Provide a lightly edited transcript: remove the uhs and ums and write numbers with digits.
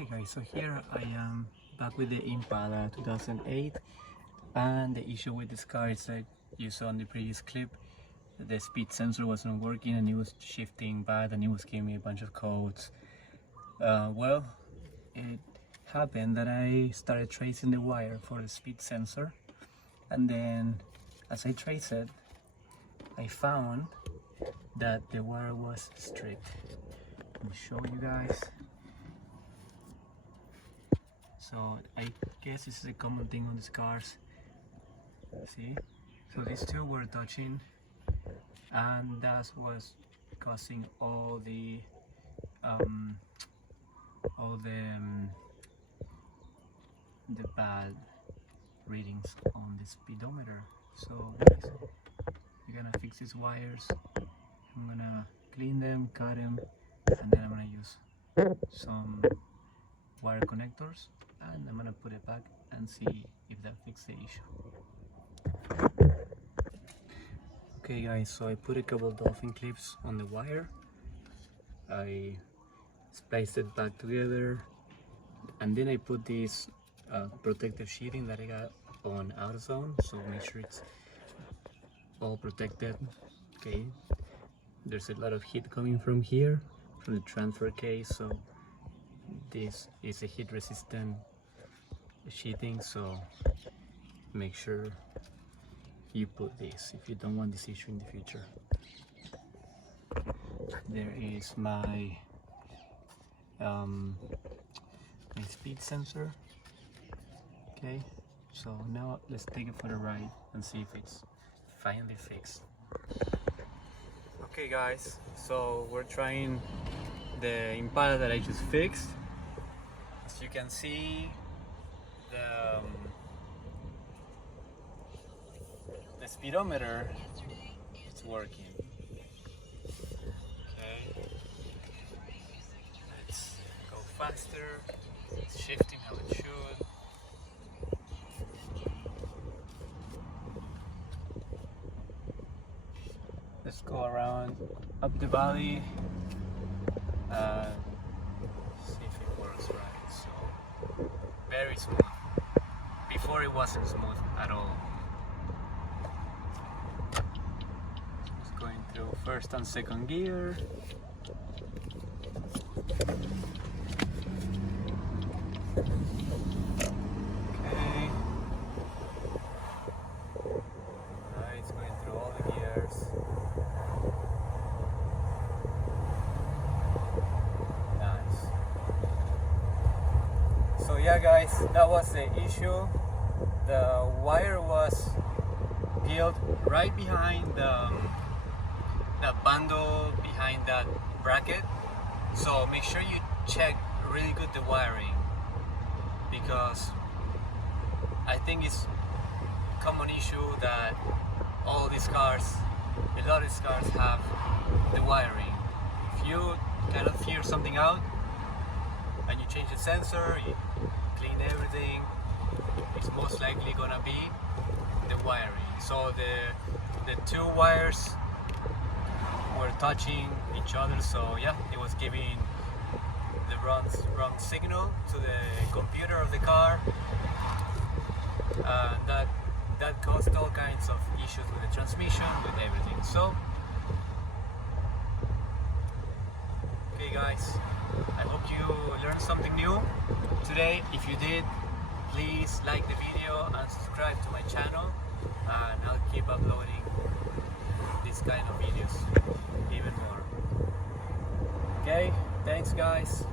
Okay guys, so here I am back with the Impala 2008, and the issue with this car is like you saw in the previous clip, the speed sensor wasn't working and it was shifting bad and it was giving me a bunch of codes. Well, it happened that I started tracing the wire for the speed sensor, and then as I traced it, I found that the wire was stripped. Let me show you guys. So I guess this is a common thing on these cars. See? So these two were touching, and that was causing all the bad readings on the speedometer. So guys, we're gonna fix these wires. I'm gonna clean them, cut them, and then I'm gonna use some wire connectors, and I'm gonna put it back and see if that fixes the issue. Okay guys, so I put a couple dolphin clips on the wire. I spliced it back together, and then I put this protective sheeting that I got on AutoZone, so make sure it's all protected. Okay, there's a lot of heat coming from here, from the transfer case, so this is a heat resistant sheeting, so make sure you put this if you don't want this issue in the future. There is my speed sensor. Okay, so now let's take it for a ride and see if it's finally fixed. Okay guys, so we're trying the Impala that I just fixed. As you can see, the speedometer is working. Okay, let's go faster. It's shifting how it should. Let's go around up the valley and see if it works right. So very smooth. Before it wasn't smooth at all. Just going through first and second gear. Okay. Alright, it's going through all the gears. Nice. So yeah guys, that was the issue. The wire was peeled right behind the bundle, behind that bracket. So make sure you check really good the wiring, because I think it's a common issue that all these cars, a lot of these cars have the wiring. If you cannot figure something out and you change the sensor, you clean everything, it's most likely gonna be the wiring. So the two wires were touching each other, so yeah, it was giving the wrong signal to the computer of the car, and that caused all kinds of issues with the transmission, with everything. So okay guys, I hope you learned something new today. If you did, please like the video and subscribe to my channel, and I'll keep uploading these kind of videos even more. Okay, thanks guys.